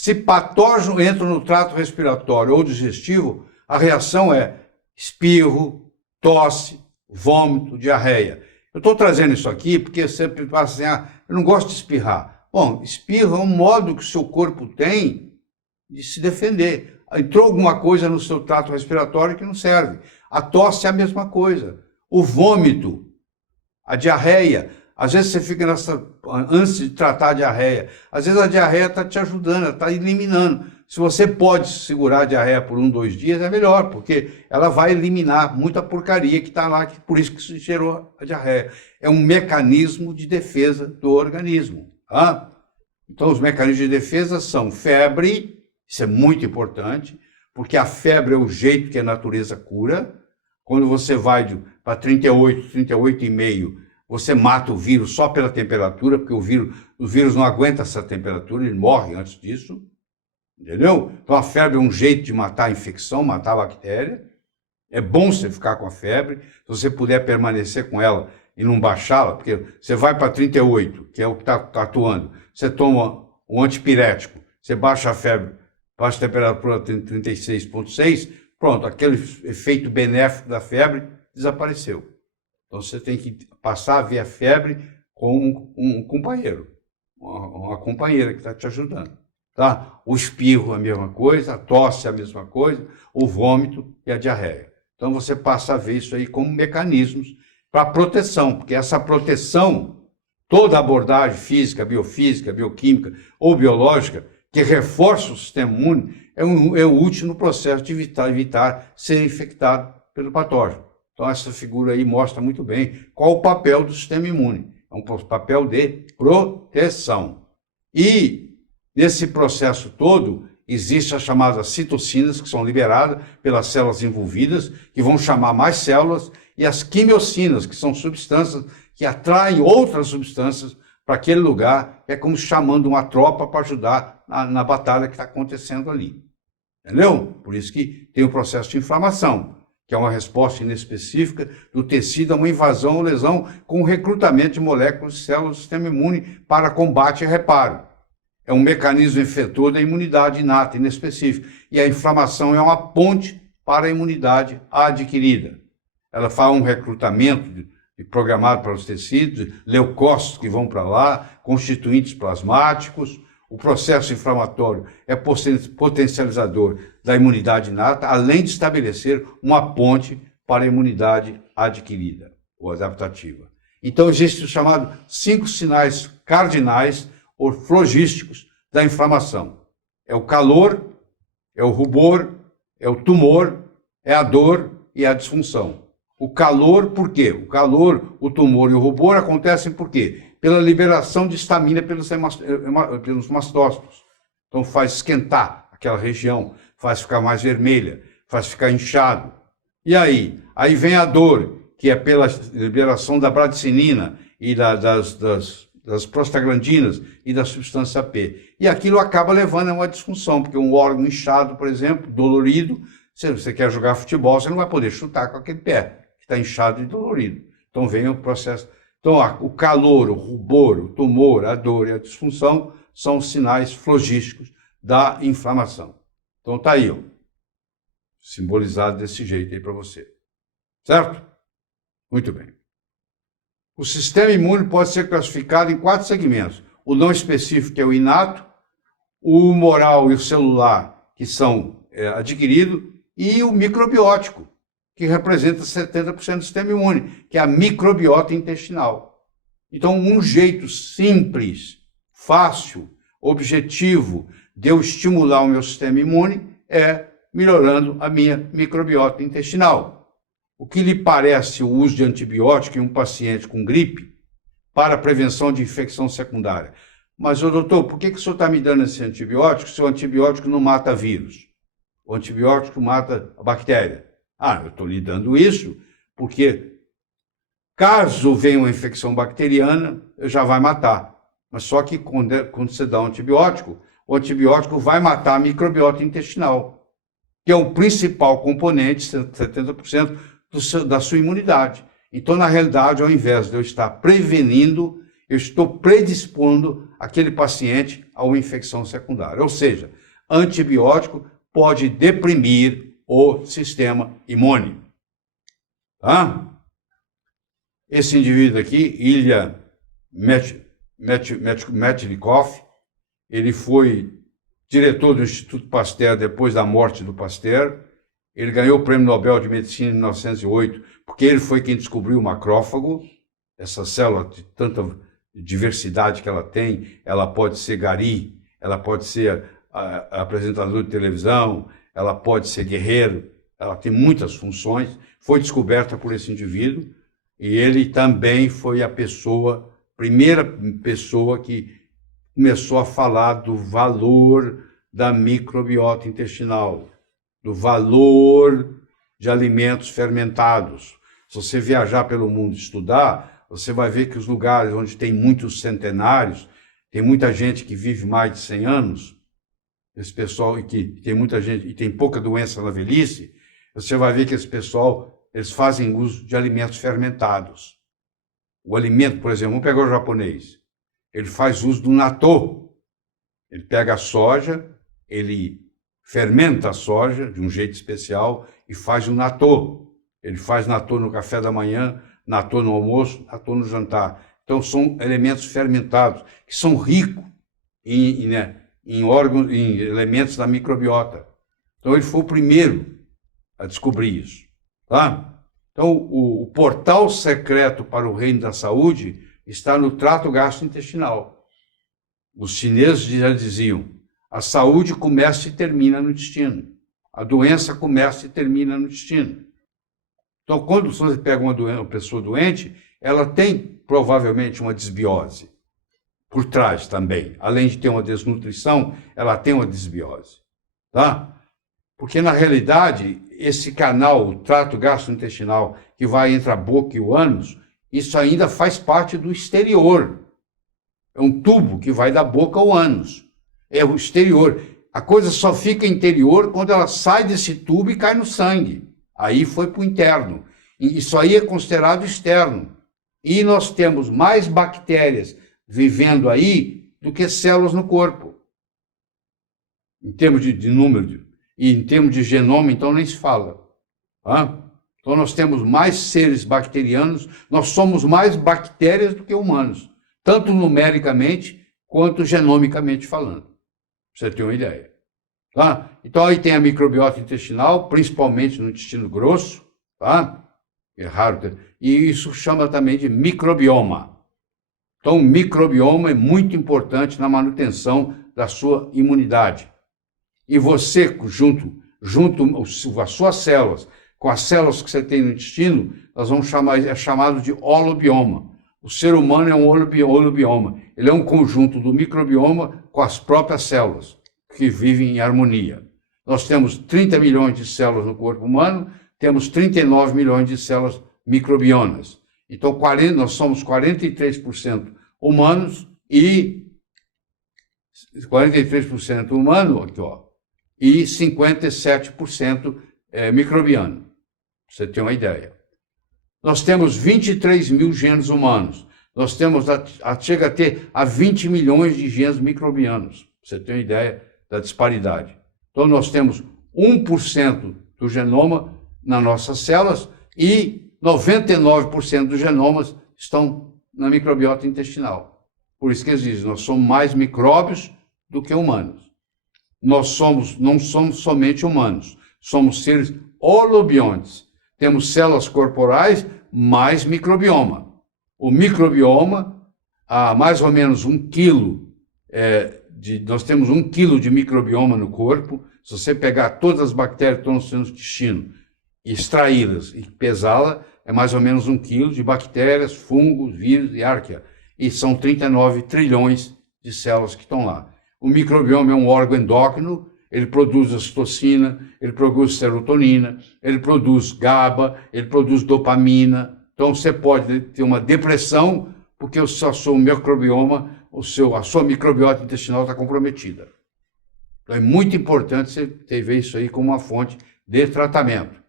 Se patógeno entra no trato respiratório ou digestivo, a reação é espirro, tosse, vômito, diarreia. Eu estou trazendo isso aqui porque sempre passa assim, eu não gosto de espirrar. Bom, espirro é um modo que o seu corpo tem de se defender. Entrou alguma coisa no seu trato respiratório que não serve. A tosse é a mesma coisa. O vômito, a diarreia. Às vezes você fica antes de tratar a diarreia, às vezes a diarreia está te ajudando, está eliminando. Se você pode segurar a diarreia por 1, 2 dias, é melhor, porque ela vai eliminar muita porcaria que está lá, por isso que se gerou a diarreia. É um mecanismo de defesa do organismo. Tá? Então, os mecanismos de defesa são febre, isso é muito importante, porque a febre é o jeito que a natureza cura. Quando você vai para 38, 38,5, você mata o vírus só pela temperatura, porque o vírus não aguenta essa temperatura, ele morre antes disso. Entendeu? Então a febre é um jeito de matar a infecção, matar a bactéria. É bom você ficar com a febre, se você puder permanecer com ela e não baixá-la, porque você vai para 38, que é o que está atuando, você toma um antipirético, você baixa a febre, baixa a temperatura 36,6, pronto, aquele efeito benéfico da febre desapareceu. Então você tem que passar a ver a febre como um companheiro, uma companheira que está te ajudando. Tá? O espirro é a mesma coisa, a tosse é a mesma coisa, o vômito e a diarreia. Então você passa a ver isso aí como mecanismos para proteção, porque essa proteção, toda abordagem física, biofísica, bioquímica ou biológica, que reforça o sistema imune, é útil no processo de evitar ser infectado pelo patógeno. Então, essa figura aí mostra muito bem qual o papel do sistema imune. É um papel de proteção. E, nesse processo todo, existem as chamadas citocinas, que são liberadas pelas células envolvidas, que vão chamar mais células, e as quimiocinas, que são substâncias que atraem outras substâncias para aquele lugar, que é como chamando uma tropa para ajudar na batalha que está acontecendo ali. Entendeu? Por isso que tem o processo de inflamação, que é uma resposta inespecífica do tecido a uma invasão ou lesão com o recrutamento de moléculas de células do sistema imune para combate e reparo. É um mecanismo efetor da imunidade inata, inespecífica. E a inflamação é uma ponte para a imunidade adquirida. Ela faz um recrutamento programado para os tecidos, leucócitos que vão para lá, constituintes plasmáticos. O processo inflamatório é potencializador da imunidade inata, além de estabelecer uma ponte para a imunidade adquirida ou adaptativa. Então, existem os chamados 5 sinais cardinais ou flogísticos da inflamação. É o calor, é o rubor, é o tumor, é a dor e a disfunção. O calor, por quê? O calor, o tumor e o rubor acontecem por quê? Pela liberação de histamina pelos mastócitos. Então faz esquentar aquela região, faz ficar mais vermelha, faz ficar inchado. E aí? Aí vem a dor, que é pela liberação da bradicinina e das prostaglandinas e da substância P. E aquilo acaba levando a uma disfunção, porque um órgão inchado, por exemplo, dolorido, se você quer jogar futebol, você não vai poder chutar com aquele pé, que está inchado e dolorido. Então vem o processo. Então, o calor, o rubor, o tumor, a dor e a disfunção são os sinais flogísticos da inflamação. Então, está aí, ó, simbolizado desse jeito aí para você. Certo? Muito bem. O sistema imune pode ser classificado em 4 segmentos. O não específico, que é o inato, o humoral e o celular, que são adquiridos, e o microbiótico, que representa 70% do sistema imune, que é a microbiota intestinal. Então, um jeito simples, fácil, objetivo de eu estimular o meu sistema imune é melhorando a minha microbiota intestinal. O que lhe parece o uso de antibiótico em um paciente com gripe para prevenção de infecção secundária? Mas, doutor, por que o senhor está me dando esse antibiótico se o antibiótico não mata vírus? O antibiótico mata a bactéria. Eu estou lhe dando isso porque, caso venha uma infecção bacteriana, já vai matar. Mas só que quando você dá um antibiótico, o antibiótico vai matar a microbiota intestinal, que é o principal componente, 70% da sua imunidade. Então, na realidade, ao invés de eu estar prevenindo, eu estou predispondo aquele paciente a uma infecção secundária. Ou seja, antibiótico pode deprimir o sistema imune. Tá? Esse indivíduo aqui, Ilya Metchnikoff, ele foi diretor do Instituto Pasteur depois da morte do Pasteur. Ele ganhou o Prêmio Nobel de Medicina em 1908, porque ele foi quem descobriu o macrófago, essa célula de tanta diversidade que ela tem. Ela pode ser gari, ela pode ser apresentador de televisão, ela pode ser guerreiro, ela tem muitas funções. Foi descoberta por esse indivíduo e ele também foi a primeira pessoa que começou a falar do valor da microbiota intestinal, do valor de alimentos fermentados. Se você viajar pelo mundo e estudar, você vai ver que os lugares onde tem muitos centenários, tem muita gente que vive mais de 100 anos, esse pessoal, e que tem muita gente e tem pouca doença na velhice, você vai ver que esse pessoal, eles fazem uso de alimentos fermentados. O alimento, por exemplo, vamos pegar o japonês, ele faz uso do natô. Ele pega a soja, ele fermenta a soja de um jeito especial e faz o natô. Ele faz natô no café da manhã, natô no almoço, natô no jantar. Então são elementos fermentados que são ricos em órgãos, em elementos da microbiota. Então ele foi o primeiro a descobrir isso. Tá? Então o portal secreto para o reino da saúde está no trato gastrointestinal. Os chineses já diziam: a saúde começa e termina no intestino. A doença começa e termina no intestino. Então, quando você pega uma pessoa doente, ela tem provavelmente uma desbiose por trás também. Além de ter uma desnutrição, ela tem uma desbiose. Tá? Porque, na realidade, esse canal, o trato gastrointestinal, que vai entre a boca e o ânus, isso ainda faz parte do exterior. É um tubo que vai da boca ao ânus. É o exterior. A coisa só fica interior quando ela sai desse tubo e cai no sangue. Aí foi para o interno. Isso aí é considerado externo. E nós temos mais bactérias vivendo aí do que células no corpo. Em termos de número, e em termos de genoma, então nem se fala. Tá? Então nós temos mais seres bacterianos, nós somos mais bactérias do que humanos, tanto numericamente quanto genomicamente falando. Pra você ter uma ideia. Tá? Então aí tem a microbiota intestinal, principalmente no intestino grosso, tá? É raro, e isso chama também de microbioma. Então o microbioma é muito importante na manutenção da sua imunidade. E você, junto as suas células, com as células que você tem no intestino, nós vamos chamar, é chamado de holobioma. O ser humano é um holobioma. Ele é um conjunto do microbioma com as próprias células, que vivem em harmonia. Nós temos 30 milhões de células no corpo humano, temos 39 milhões de células microbionas. Então, nós somos 43% humanos e 43% humano, aqui, ó, e 57% microbiano. Pra você ter uma ideia. Nós temos 23 mil genes humanos. Nós temos, chega a ter 20 milhões de genes microbianos. Pra você ter uma ideia da disparidade. Então, nós temos 1% do genoma nas nossas células e 99% dos genomas estão na microbiota intestinal. Por isso que eles dizem, nós somos mais micróbios do que humanos. Não somos somente humanos, somos seres holobiontes. Temos células corporais mais microbioma. O microbioma, há mais ou menos 1 quilo, nós temos 1 quilo de microbioma no corpo. Se você pegar todas as bactérias que estão no seu intestino, extraí-las e pesá-la, é mais ou menos 1 quilo de bactérias, fungos, vírus e arqueia. E são 39 trilhões de células que estão lá. O microbioma é um órgão endócrino, ele produz ocitocina, ele produz serotonina, ele produz GABA, ele produz dopamina. Então você pode ter uma depressão porque o seu microbioma, a sua microbiota intestinal está comprometida. Então é muito importante você ver isso aí como uma fonte de tratamento.